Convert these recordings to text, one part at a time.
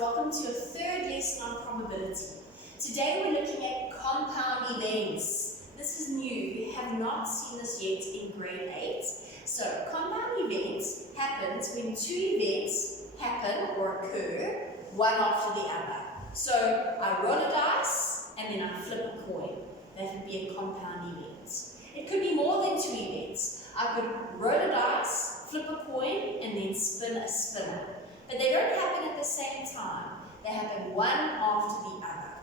welcome to your third lesson on probability. Today we're looking at compound events. This is new, we have not seen this yet in grade 8. So compound events happens when two events happen or occur, one after the other. So I roll a dice and then I flip a coin. That would be a compound event. It could be more than two events. I could roll a dice, flip a coin, and then spin a spinner. But they don't happen at the same time. They happen one after the other.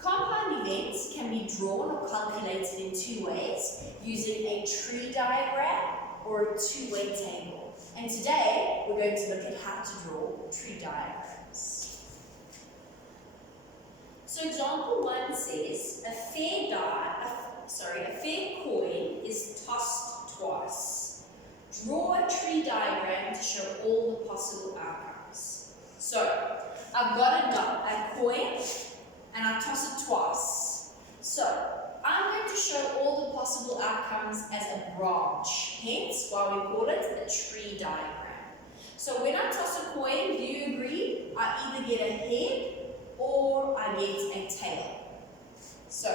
Compound events can be drawn or calculated in two ways, using a tree diagram or a two-way table. And today, we're going to look at how to draw tree diagrams. So example 1 says, a fair coin is tossed twice. Draw a tree diagram to show all the possible outcomes. So, I've got a coin and I toss it twice. So, I'm going to show all the possible outcomes as a branch, hence why we call it a tree diagram. So, when I toss a coin, do you agree? I either get a head or I get a tail. So,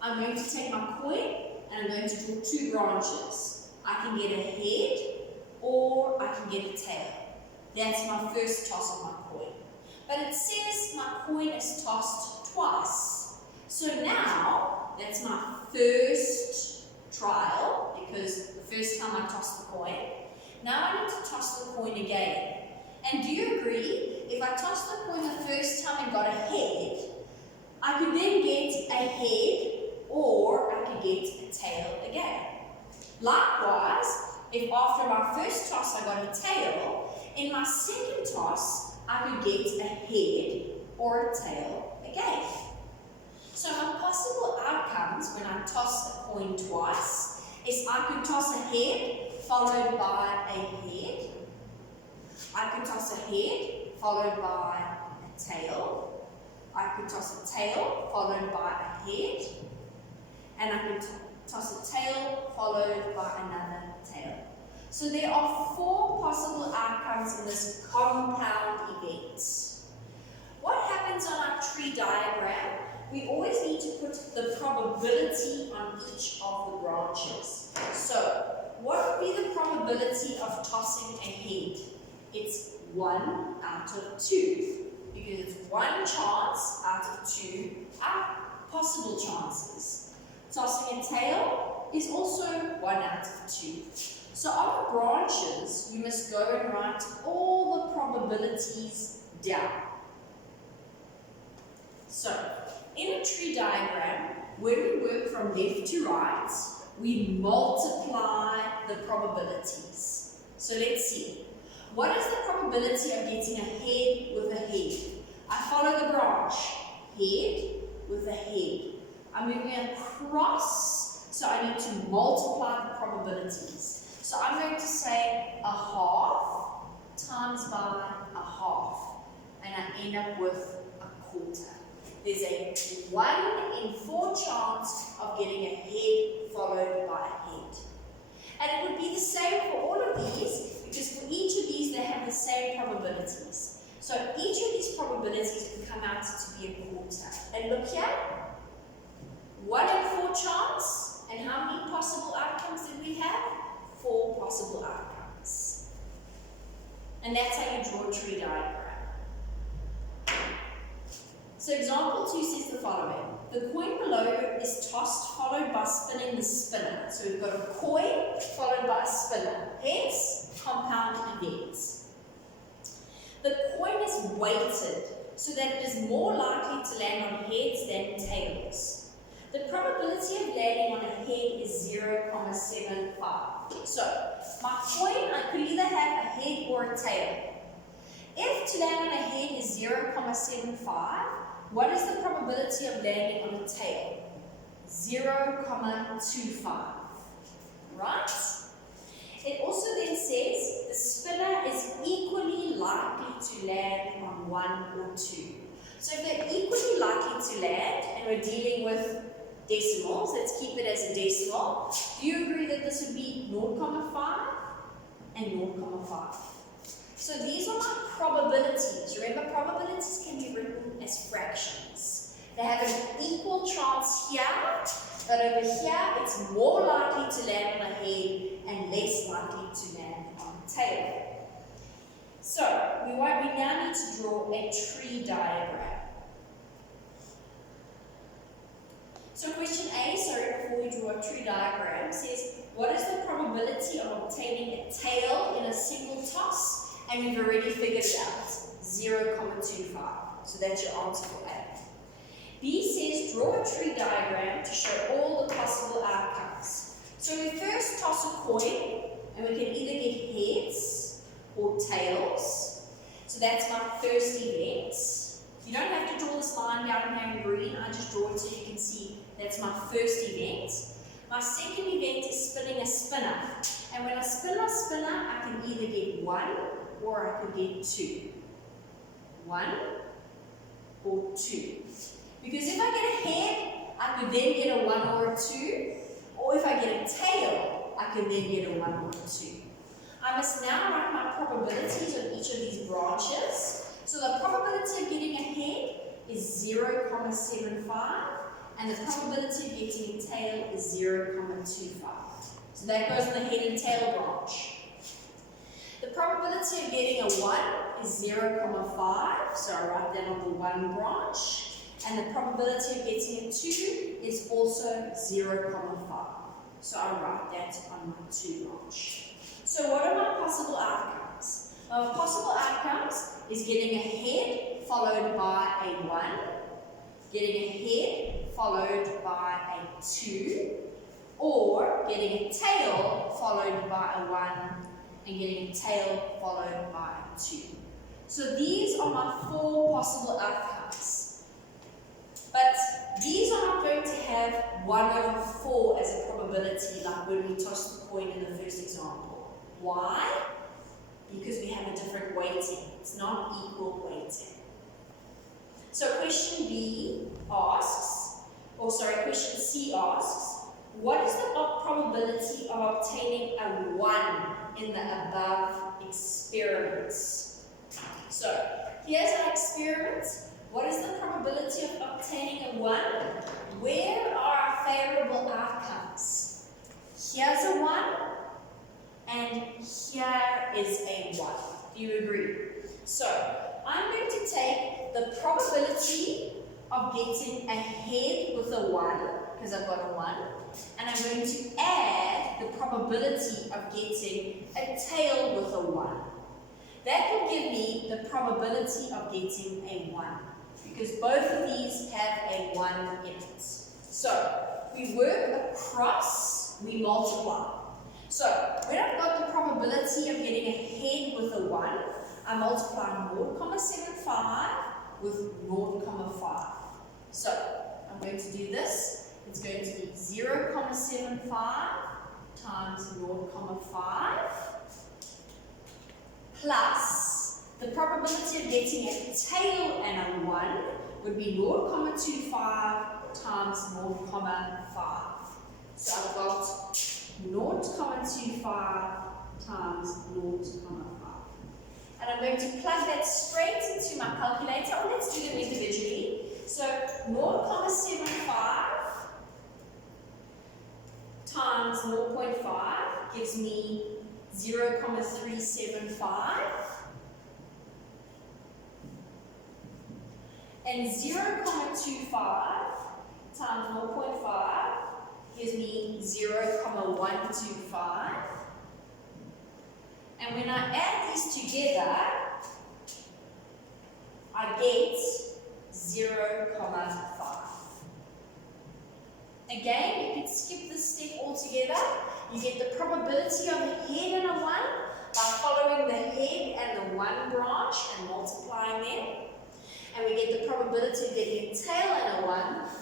I'm going to take my coin and I'm going to draw two branches. I can get a head or I can get a tail. That's my first toss of my coin. But it says my coin is tossed twice. So now, that's my first trial, because the first time I tossed the coin. Now I need to toss the coin again. And do you agree, if I tossed the coin the first time and got a head, I could then get a head or I could get a tail again. Likewise, if after my first toss I got a tail, in my second toss I could get a head or a tail again. So my possible outcomes when I toss a coin twice is I could toss a head followed by a head. I could toss a head followed by a tail. I could toss a tail followed by a head. And I could toss a tail followed by another tail. So there are 4 possible outcomes in this compound event. What happens on our tree diagram? We always need to put the probability on each of the branches. So what would be the probability of tossing a head? It's 1 out of 2, because it's 1 chance out of 2 possible chances. Tossing a tail is also 1 out of 2. So on the branches, we must go and write all the probabilities down. So, in a tree diagram, when we work from left to right, we multiply the probabilities. So let's see. What is the probability of getting a head with a head? I follow the branch. Head with a head. I'm moving across, so I need to multiply the probabilities. So I'm going to say a half times by a half, and I end up with a quarter. There's a 1 in 4 chance of getting a head followed by a head. And it would be the same for all of these, because for each of these they have the same probabilities. So each of these probabilities would come out to be a quarter. And look here. 1 in 4 chance, and how many possible outcomes did we have? 4 possible outcomes. And that's how you draw a tree diagram. So example 2 says the following. The coin below is tossed followed by spinning the spinner. So we've got a coin followed by a spinner. Hence, compound events. The coin is weighted so that it is more likely to land on heads than tails. The probability of landing on a head is 0.75. So, my coin, I could either have a head or a tail. If to land on a head is 0.75, what is the probability of landing on a tail? 0.25. Right? It also then says the spinner is equally likely to land on 1 or 2. So if they're equally likely to land, and we're dealing with decimals, let's keep it as a decimal. Do you agree that this would be 0.5 and 0.5? So these are my probabilities. Remember, probabilities can be written as fractions. They have an equal chance here, but over here it's more likely to land on a head and less likely to land on a tail. So we now need to draw a tree diagram. So question A, before we draw a tree diagram, says, what is the probability of obtaining a tail in a single toss? And we've already figured it out, 0.25. So that's your answer for A. B says, draw a tree diagram to show all the possible outcomes. So we first toss a coin, and we can either get heads or tails. So that's my first event. You don't have to draw this line down here in green, I just draw it so you can see that's my first event. My second event is spinning a spinner. And when I spin my spinner, I can either get 1 or I could get 2. 1 or 2. Because if I get a head, I could then get a 1 or a 2. Or if I get a tail, I can then get a 1 or a 2. I must now write my probabilities on each of these branches. So the probability of getting a head is 0.75. And the probability of getting a tail is 0.25. So that goes in the head and tail branch. The probability of getting a 1 is 0.5, so I write that on the 1 branch. And the probability of getting a 2 is also 0.5. So I write that on my 2 branch. So what are my possible outcomes? My possible outcomes is getting a head followed by a 1, getting a head followed by a 2, or getting a tail followed by a 1, and getting a tail followed by a 2. So these are my 4 possible outcomes. But these are not going to have 1/4 as a probability like when we tossed the coin in the first example. Why? Because we have a different weighting. It's not equal weighting. So question C asks, what is the probability of obtaining a 1 in the above experiments? So here's our experiment. What is the probability of obtaining a 1? Where are our favorable outcomes? Here's a 1, and here is a 1. Do you agree? So I'm going to take the probability of getting a head with a 1, because I've got a 1, and I'm going to add the probability of getting a tail with a 1. That will give me the probability of getting a 1, because both of these have a 1 in it. So we work across, we multiply. So when I've got the probability of getting a head with a 1, I multiply 0.75 with 0.5. So I'm going to do this. It's going to be 0.75 times 0.5 plus the probability of getting a tail and a 1 would be 0.25 times 0.5. So I've got 0.25 times 0.5. And I'm going to plug that straight into my calculator. Oh, let's do them individually. So 0.75 times 0.5 gives me 0.375. And 0.25 times 0.5 gives me 0.125. And when I add these together, I get 0.5. Again, you can skip this step altogether. You get the probability of a head and a 1 by following the head and the 1 branch and multiplying them. And we get the probability of getting a tail and a 1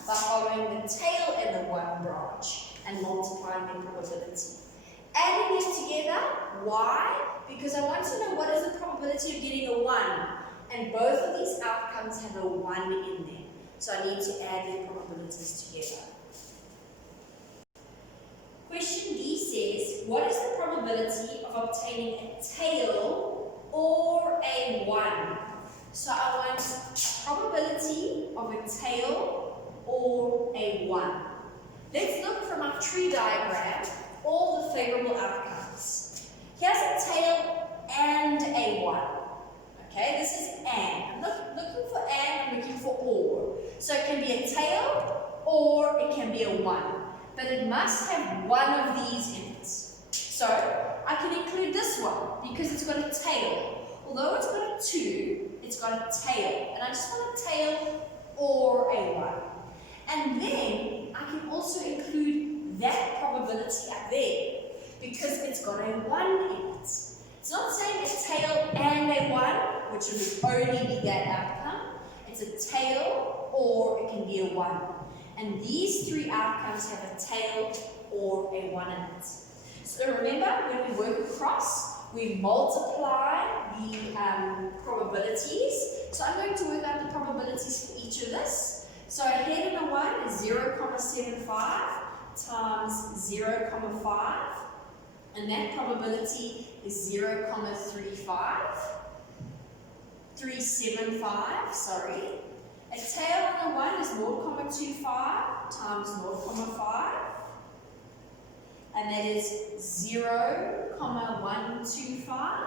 by following the tail and the 1 branch and multiplying their probability. Adding them together, why? Because I want to know what is the probability of getting a 1. And both of these outcomes have a 1 in them. So I need to add their probabilities together. Question D says, what is the probability of obtaining a tail or So I want a probability of a tail or a 1. Let's look from our tree diagram, all the favorable outcomes. Here's a tail and a 1. Okay, this is and. I'm looking for and, I'm looking for or. So it can be a tail or it can be a 1. But it must have one of these in it. So I can include this one because it's got a tail. Although it's got a 2, it's got a tail. And I just want a tail or a 1. And then I can also include that probability up there because it's got a 1 in it. It's not saying a tail and a 1, which would only be that outcome. It's a tail or it can be a 1. And these three outcomes have a tail or a 1 in it. So remember, when we work across, we multiply the probabilities. So I'm going to work out the probabilities for each of this. So a head and a 1 is 0,75 times 0,5. And that probability is 375, sorry. A tail on a 1 is 0,25 times 0,5. And that is 0,125.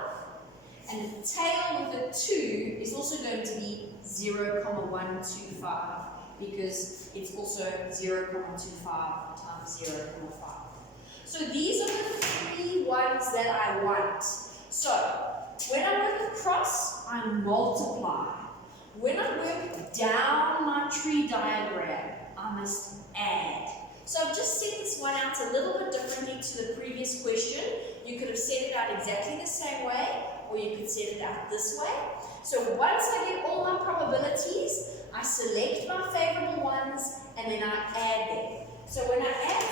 And a tail with a 2 is also going to be 0,125 because it's also 0,25 times 0,5. So these are the three ones that I want. So when I work across, I multiply. When I work down my tree diagram, I must add. So I've just set this one out a little bit differently to the previous question. You could have set it out exactly the same way, or you could set it out this way. So once I get all my probabilities, I select my favorable ones, and then I add them. So when I add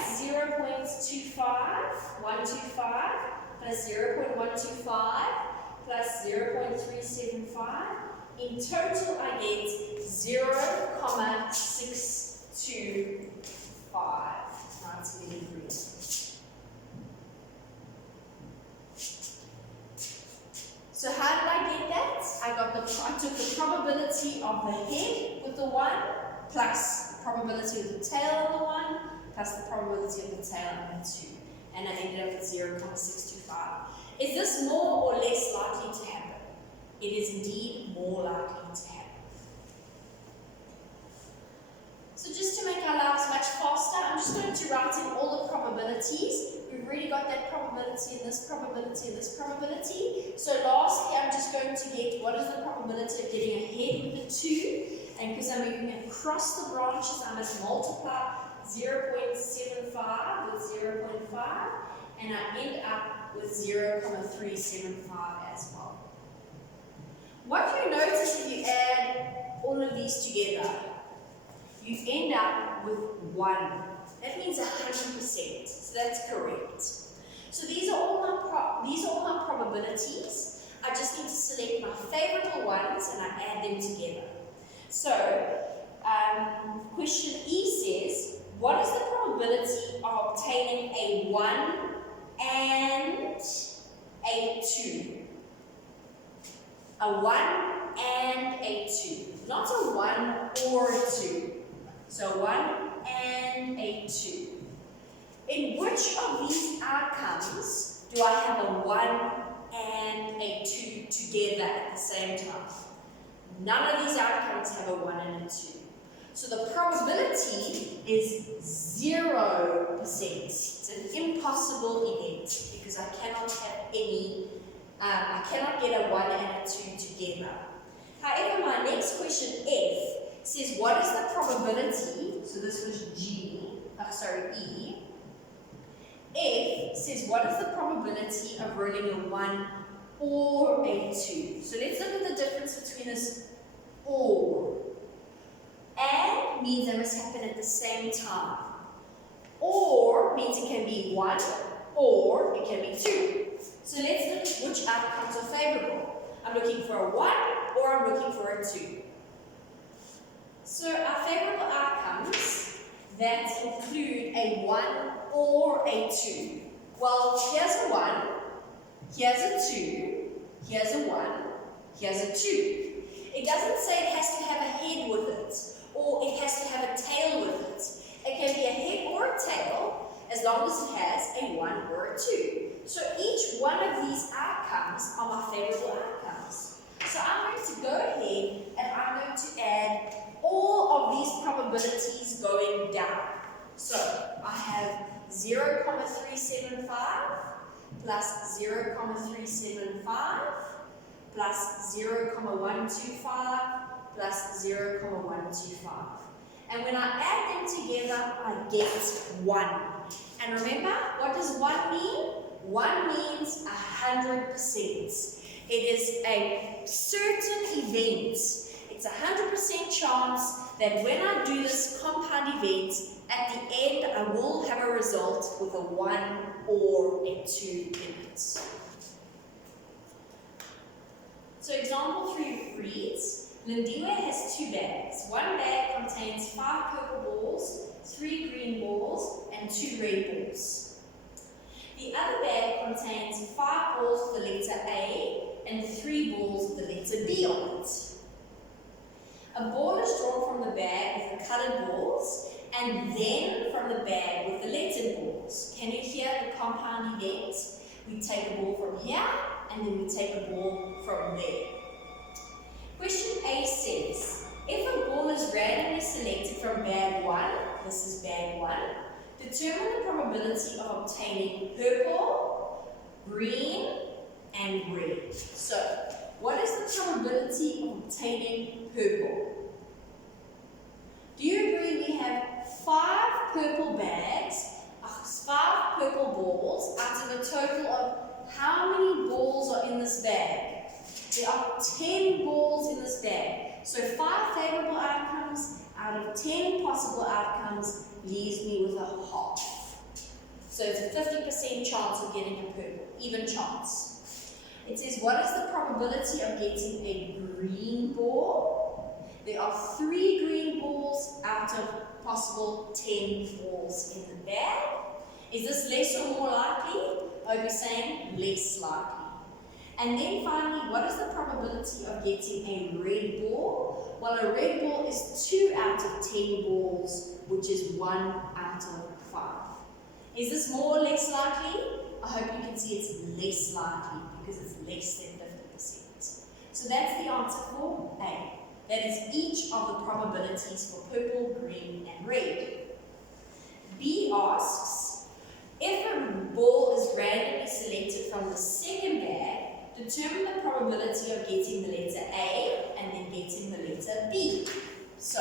125 plus 0.125 plus 0.375, in total I get 0,625. That's really green. So how did I get that? I took the probability of the head with the 1 plus the probability of the tail of the 1 plus the probability of the tail of the 2. And I ended up with 0,625. Is this more or less likely to happen? It is indeed more likely to happen. So just to make our lives much faster, I'm just going to write in all the probabilities. We've already got that probability and this probability and this probability. So lastly, I'm just going to get what is the probability of getting a head with the 2. And because I'm moving across the branches, I must multiply 0.75 with 0.5. And I end up with 0,375 as well. What do you notice if you add all of these together? You end up with 1. That means 100%. So that's correct. So these are all my probabilities. I just need to select my favorable ones and I add them together. So question E says, what is the probability of obtaining a 1 and a 2? A 1 and a 2. Not a 1 or a 2. So 1 and a 2. In which of these outcomes do I have a 1 and a 2 together at the same time? None of these outcomes have a 1 and a 2. So the probability is 0%. It's an impossible event because I cannot have I cannot get a 1 and a 2 together. However, my next question, F, says what is the probability, so this was E. F says what is the probability of rolling a 1 or a 2? So let's look at the difference between this or. And means they must happen at the same time. Or means it can be 1 or it can be 2. So let's look at which outcomes are favorable. I'm looking for a 1 or I'm looking for a 2. So our favorable outcomes that include a 1 or a 2. Well, here's a 1, here's a 2, here's a 1, here's a 2. It doesn't say it has to have a head with it, or it has to have a tail with it. It can be a head or a tail, as long as it has a 1 or a 2. So each one of these outcomes are my favorable outcomes. So I'm going to go ahead and I'm going to add all of these probabilities going down. So I have 0,375 plus 0,375 plus 0,125 plus 0,125. And when I add them together, I get 1. And remember, what does 1 mean? 1 means 100%. It is a certain event. It's 100% chance that when I do this compound event, at the end I will have a result with a 1 or a 2 in it. So example 3 reads, Lindiwe has 2 bags. One bag contains 5 purple balls, 3 green balls, and 2 red balls. The other bag contains 5 balls with the letter A and 3 balls with the letter B on it. A ball is drawn from the bag with the coloured balls and then from the bag with the lettered balls. Can you hear the compound event? We take a ball from here and then we take a ball from there. Question A says, if a ball is randomly selected from bag 1, this is bag 1, determine the probability of obtaining purple, green, and red. So, what is the probability of obtaining purple? Do you agree we have 5 purple bags, 5 purple balls, out of a total of how many balls are in this bag? There are 10 balls in this bag. So 5 favorable outcomes out of 10 possible outcomes leaves me with a half. So it's a 50% chance of getting a purple, even chance. It says, what is the probability of getting a green ball? There are 3 green balls out of possible 10 balls in the bag. Is this less or more likely? Are we saying less likely? And then finally, what is the probability of getting a red ball? Well, a red ball is 2 out of 10 balls, which is 1 out of 5. Is this more or less likely? I hope you can see it's less likely because it's less than 50%. So that's the answer for A. That is each of the probabilities for purple, green, and red. B asks, if a ball is randomly selected from the second bag, determine the probability of getting the letter A and then getting the letter B. So,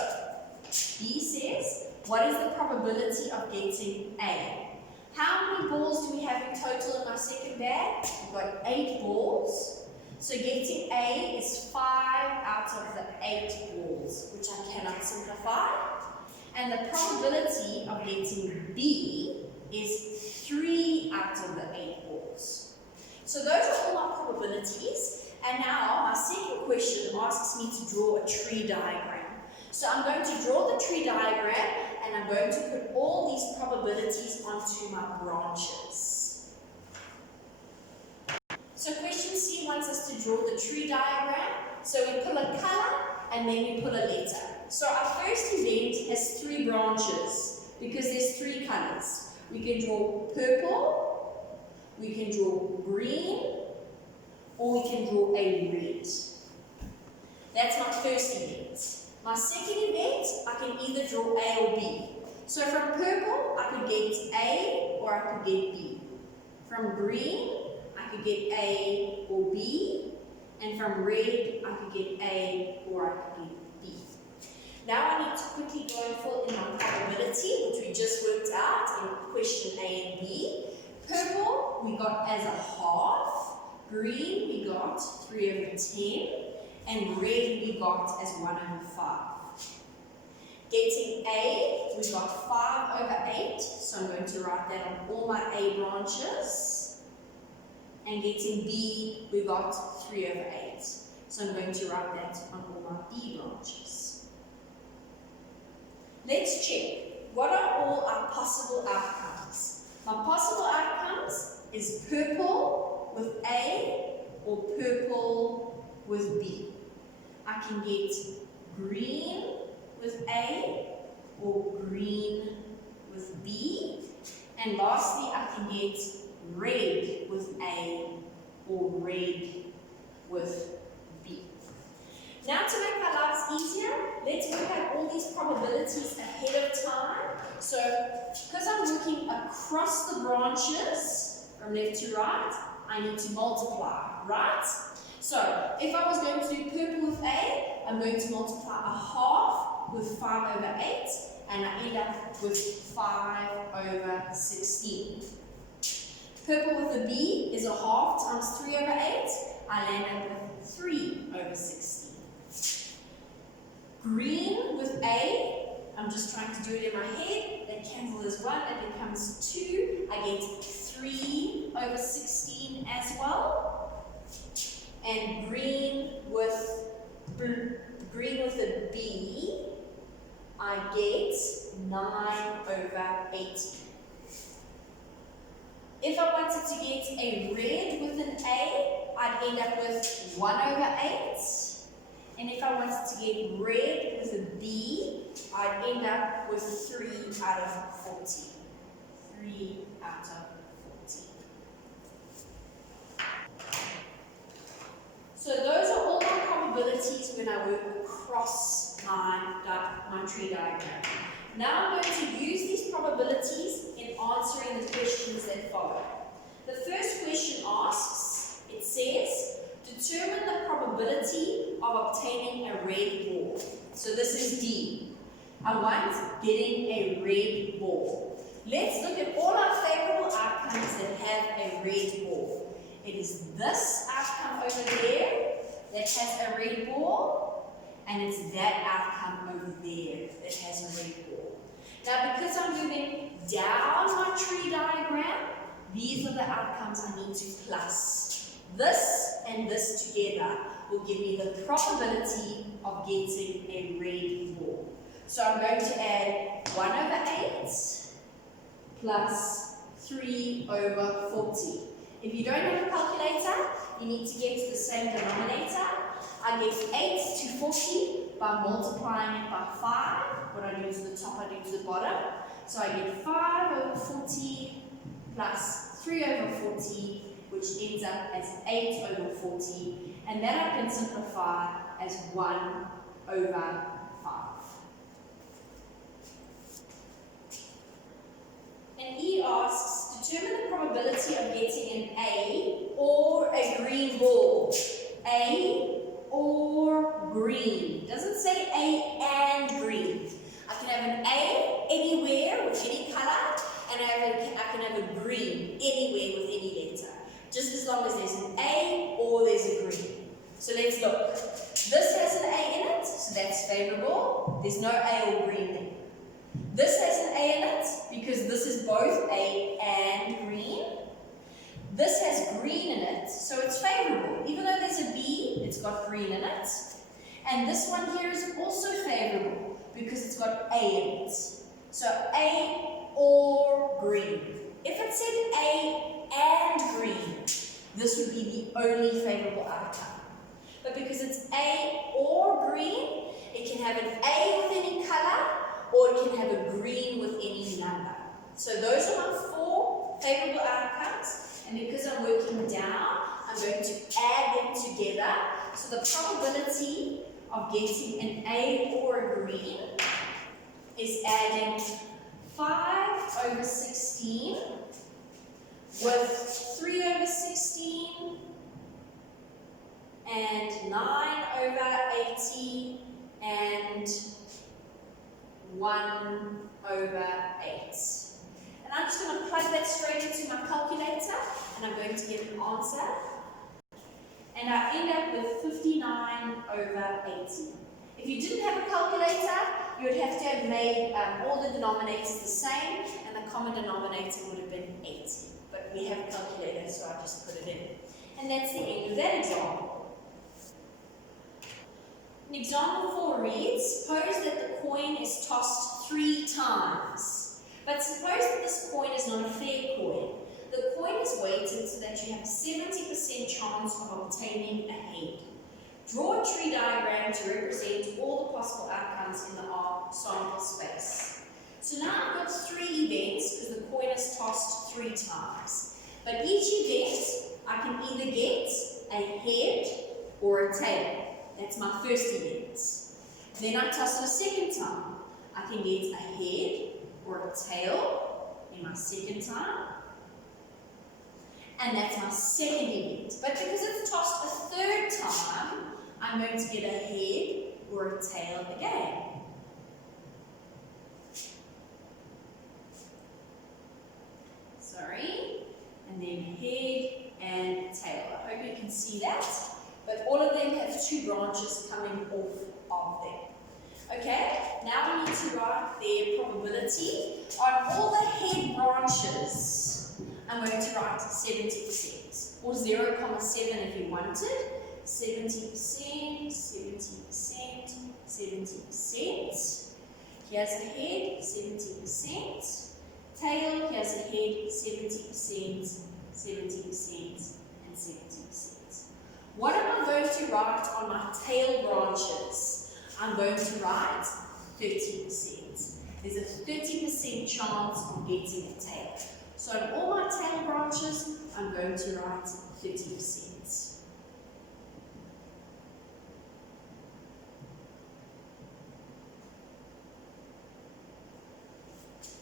B says, what is the probability of getting A? How many balls do we have in total in our second bag? We've got 8 balls. So getting A is 5 out of the 8 balls, which I cannot simplify. And the probability of getting B is 3 out of the 8 balls. So those are all our probabilities. And now my second question asks me to draw a tree diagram. So I'm going to draw the tree diagram and I'm going to put all these probabilities onto my branches. So question C wants us to draw the tree diagram. So we pull a color and then we pull a letter. So our first event has 3 branches because there's 3 colors. We can draw purple, we can draw green, or we can draw a red. That's my first event. My second event, I can either draw A or B. So from purple, I could get A or I could get B. From green, I could get A or B. And from red, I could get A or I could get B. Now I need to quickly go and fill in my probability, which we just worked out in question A and B. Purple, we got as a half. Green, we got 3 over 10. And red, we got as 1 over 5. Getting A, we got 5 over 8. So I'm going to write that on all my A branches. And getting B, we got 3 over 8. So I'm going to write that on all my B branches. Let's check. What are all our possible outcomes? My possible outcomes is purple with A or purple with B. I can get green with A or green with B. And lastly, I can get red with A or red with B. Now to make our lives easier, let's work out all these probabilities ahead of time. So, because I'm working across the branches from left to right, I need to multiply, right? So, if I was going to do purple with A, I'm going to multiply a half with 5 over 8, and I end up with 5 over 16. Purple with a B is a half times 3 over 8. I land up with 3 over 16. Green with A, I'm just trying to do it in my head. That cancels as 1, it becomes 2. I get 3 over 16 as well. And green with a B, I get 9 over 18. If I wanted to get a red with an A, I'd end up with 1 over 8. And if I wanted to get red with a B, I'd end up with 3 out of 40. 3 out of 40. So those are all my probabilities when I work across my tree diagram. Now I'm going to use these probabilities in answering the questions that follow. The first question asks, it says, determine the probability of obtaining a red ball. So this is D. I want getting a red ball. Let's look at all our favorable outcomes that have a red ball. It is this outcome over there that has a red ball, and it's that outcome over there that has a red ball. Now, because I'm moving down my tree diagram, these are the outcomes I need to plus. This and this together will give me the probability of getting a red ball. So I'm going to add 1 over 8 plus 3 over 40. If you don't have a calculator, you need to get to the same denominator. I get 8 to 40 by multiplying it by 5. What I do is the top, I do to the bottom. So I get 5 over 40 plus 3 over 40, which ends up as 8 over 40. And that I can simplify as 1 over 5. And E asks, determine the probability of getting an A or a green ball. A or green. It doesn't say A and green. I can have an A anywhere with any color, and I can have a green anywhere with any letter. Just as long as there's an A or there's a green. So let's look. This has an A in it, so that's favorable. There's no A or green there. This has an A in it, because this is both A and green. This has green in it, so it's favorable. Even though there's a B, it's got green in it. And this one here is also favorable, because it's got A in it. So A or green. If it said A and green, this would be the only favorable outcome. But because it's A or green, it can have an A with any color, or it can have a green with any number. So those are my 4 favorable outcomes, and because I'm working down, I'm going to add them together. So the probability of getting an A or a green is adding 5 over 16 with 3 over 16 and 9 over 80 and 1 over 8. And I'm just going to plug that straight into my calculator, and I'm going to get an answer. And I end up with 59 over 80. If you didn't have a calculator, you would have to have made all the denominators the same, and the common denominator would have been 80. But we have a calculator, so I just put it in. And that's the end of that example. Example 4 reads, suppose that the coin is tossed 3 times. But suppose that this coin is not a fair coin. The coin is weighted so that you have a 70% chance of obtaining a head. Draw a tree diagram to represent all the possible outcomes in the R sample space. So now I've got 3 events because the coin is tossed 3 times. But each event, I can either get a head or a tail. That's my first event. Then I toss it a second time. I can get a head or a tail in my second time. And that's my second event. But because it's tossed a third time, I'm going to get a head or a tail again. Sorry. And then head and tail. I hope you can see that. But all of them have 2 branches coming off of them. Okay, now we need to write their probability. On all the head branches, I'm going to write 70%, or 0,7 if you wanted. 70%, 70%, 70%. Here's a head, 70%. Tail, here's a head, 70%, 70%, and 70%. What am I going to write on my tail branches? I'm going to write 30%. There's a 30% chance of getting a tail. So on all my tail branches, I'm going to write 30%.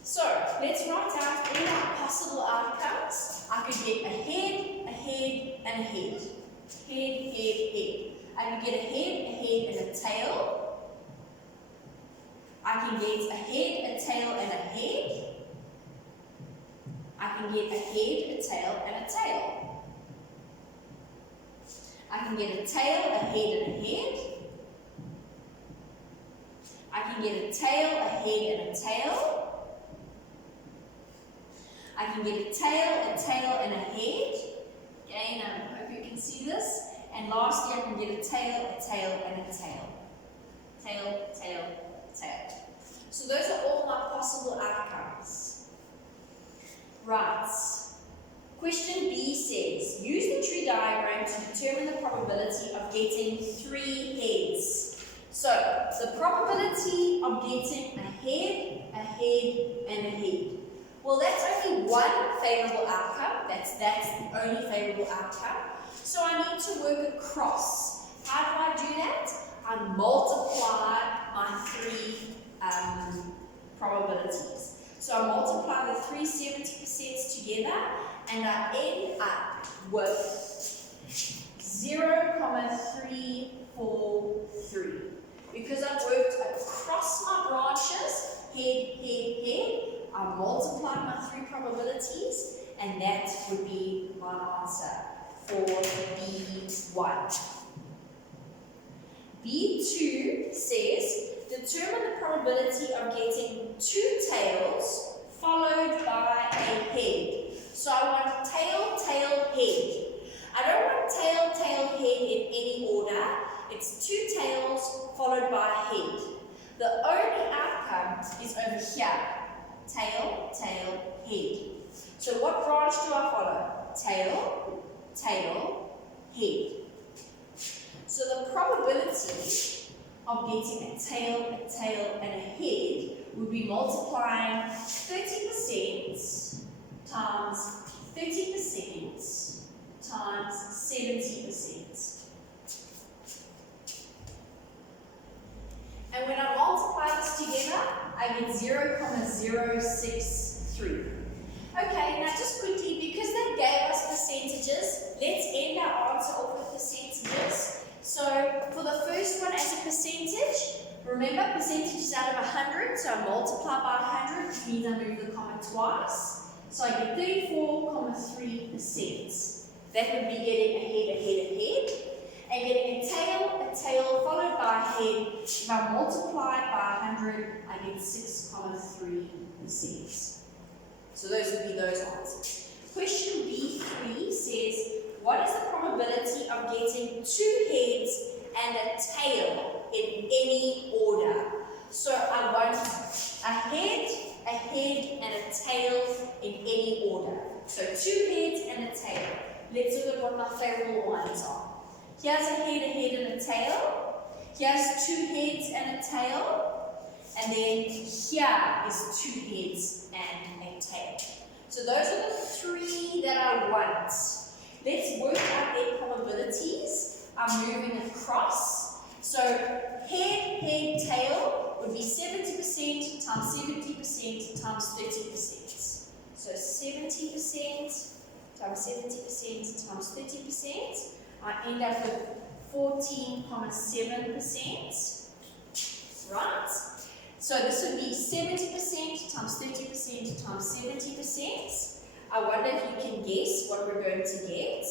So let's write out all our possible outcomes. I could get a head, and a head. Head, head, head. I can get a head, and a tail. I can get a head, a tail, and a head. I can get a head, a tail, and a tail. I can get a tail, a head, and a head. I can get a tail, a head, and a tail. I can get a tail, and a head. Again, I hope you can see this. And lastly, I can get a tail, and a tail. Tail, tail, tail. So those are all my possible outcomes. Right. Question B says, use the tree diagram to determine the probability of getting 3 heads. So, the probability of getting a head, and a head. Well, that's only one favourable outcome. That's the only favourable outcome. So I need to work across. How do I do that? I multiply my 3 probabilities. So I multiply the 3 70% together and I end up with 0,343. Because I've worked across my branches, head, I multiplied my 3 probabilities, and that would be my answer for B1. B2 says, determine the probability of getting 2 tails followed by a head. So I want tail, head. I don't want tail, head in any order. It's 2 tails followed by a head. The only outcome is over here. Tail, head. So what branch do I follow? Tail, head. So the probability of getting a tail, and a head would be multiplying 30% times 30% times 70%. And when I multiply this together, I get 0,063. Okay, now just quickly, because they gave us percentages, let's end our answer off with percentages. So for the first one as a percentage, remember percentage is out of 100, so I multiply by 100, which means I move the comma twice. So I get 34,3%. That would be getting a head. And getting a tail followed by a head. If I multiply it by 100, I get 6,3%. So those would be those answers. Question B3 says, what is the probability of getting 2 heads and a tail in any order? So I want a head, and a tail in any order. So 2 heads and a tail. Let's look at what my favourable ones are. Here's a head, and a tail. Here's two heads and a tail. And then here is two heads and a tail. So those are the three that I want. Let's work out their probabilities. I'm moving across. So head, tail would be 70% times 70% times 30%. So 70% times 70% times 30%. I end up with 14.7%. Right? So this would be 70% times 30% times 70%. I wonder if you can guess what we're going to get.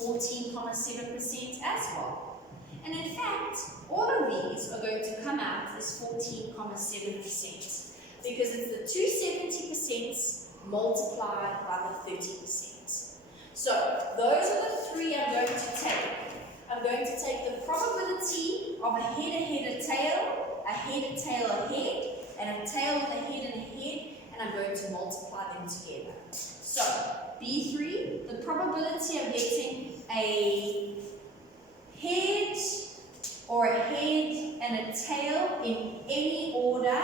14.7% as well. And in fact, all of these are going to come out as 14.7% because it's the two 70% multiplied by the 30%. So those are the three I'm going to take. I'm going to take the probability of a head, a tail, a head, a tail, a head, and a tail with a head and a head, and I'm going to multiply them together. So, B3, the probability of getting a head or a head and a tail in any order,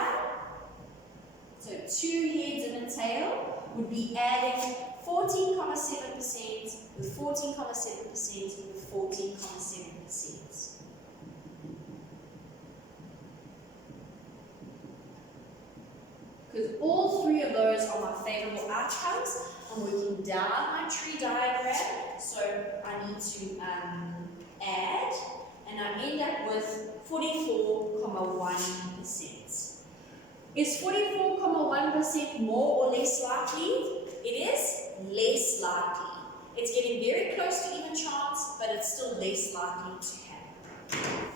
so two heads and a tail, would be adding 14.7% with 14.7% with 14.7%. Because all three of those are my favorable outcomes. I'm working down my tree diagram, so I need to add, and I end up with 44.1%. Is 44.1% more or less likely? It is less likely. It's getting very close to even chance, but it's still less likely to happen.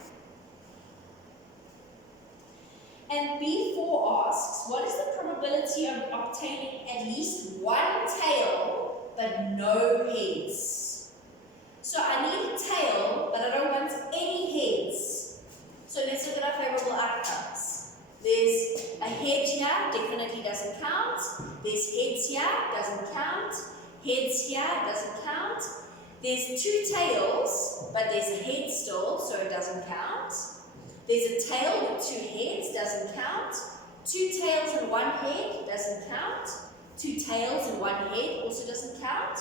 And B4 asks, what is the probability of obtaining at least one tail but no heads? So I need a tail, but I don't want any heads. So let's look at our favorable outcomes. There's a head here, definitely doesn't count. There's heads here, doesn't count. Heads here, doesn't count. There's two tails, but there's a head still, so it doesn't count. There's a tail with two heads, doesn't count. Two tails and one head, doesn't count. Two tails and one head also doesn't count.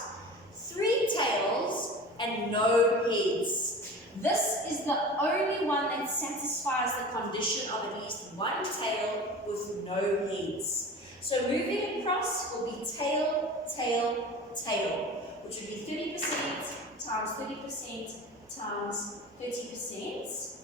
Three tails and no heads. This is the only one that satisfies the condition of at least one tail with no heads. So moving across will be tail, tail, tail, which would be 30% times 30% times 30%.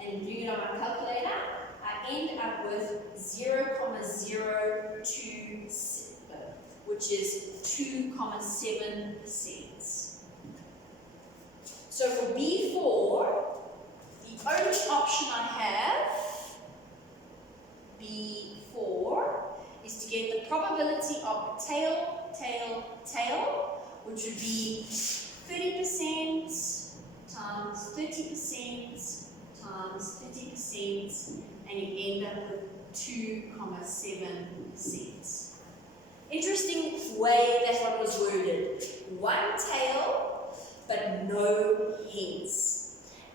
And doing it on my calculator, I end up with 0.027, which is 2.7%. So for B4, the only option I have, B4, is to get the probability of tail, tail, tail, which would be 30% times 30% times 30%, and you end up with 2.7%. Interesting way that one was worded. One tail, but no heads.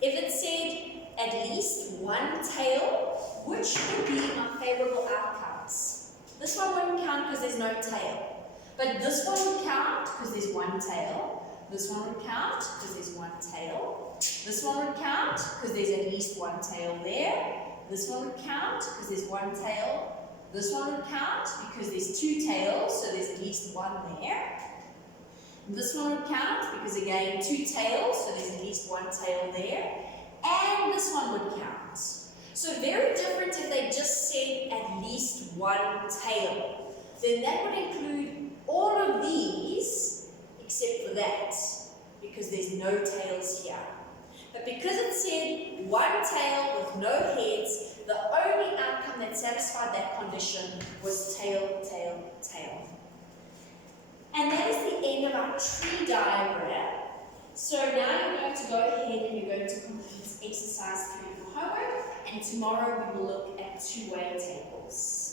If it said at least one tail, which would be my favorable outcomes? This one wouldn't count because there's no tail. But this one would count because there's one tail. This one would count because there's one tail. This one would count because there's at least one tail there. This one would count because there's one tail. This one would count because there's two tails, so there's at least one there. This one would count because, again, two tails, so there's at least one tail there. And this one would count. So very different if they just said at least one tail. Then that would include all of these except for that, because there's no tails here. But because it said one tail with no heads, the only outcome that satisfied that condition was tail, tail, tail. And that is the end of our tree diagram. So now you're going to go ahead and you're going to complete exercise 3 for homework, and tomorrow we will look at two-way tables.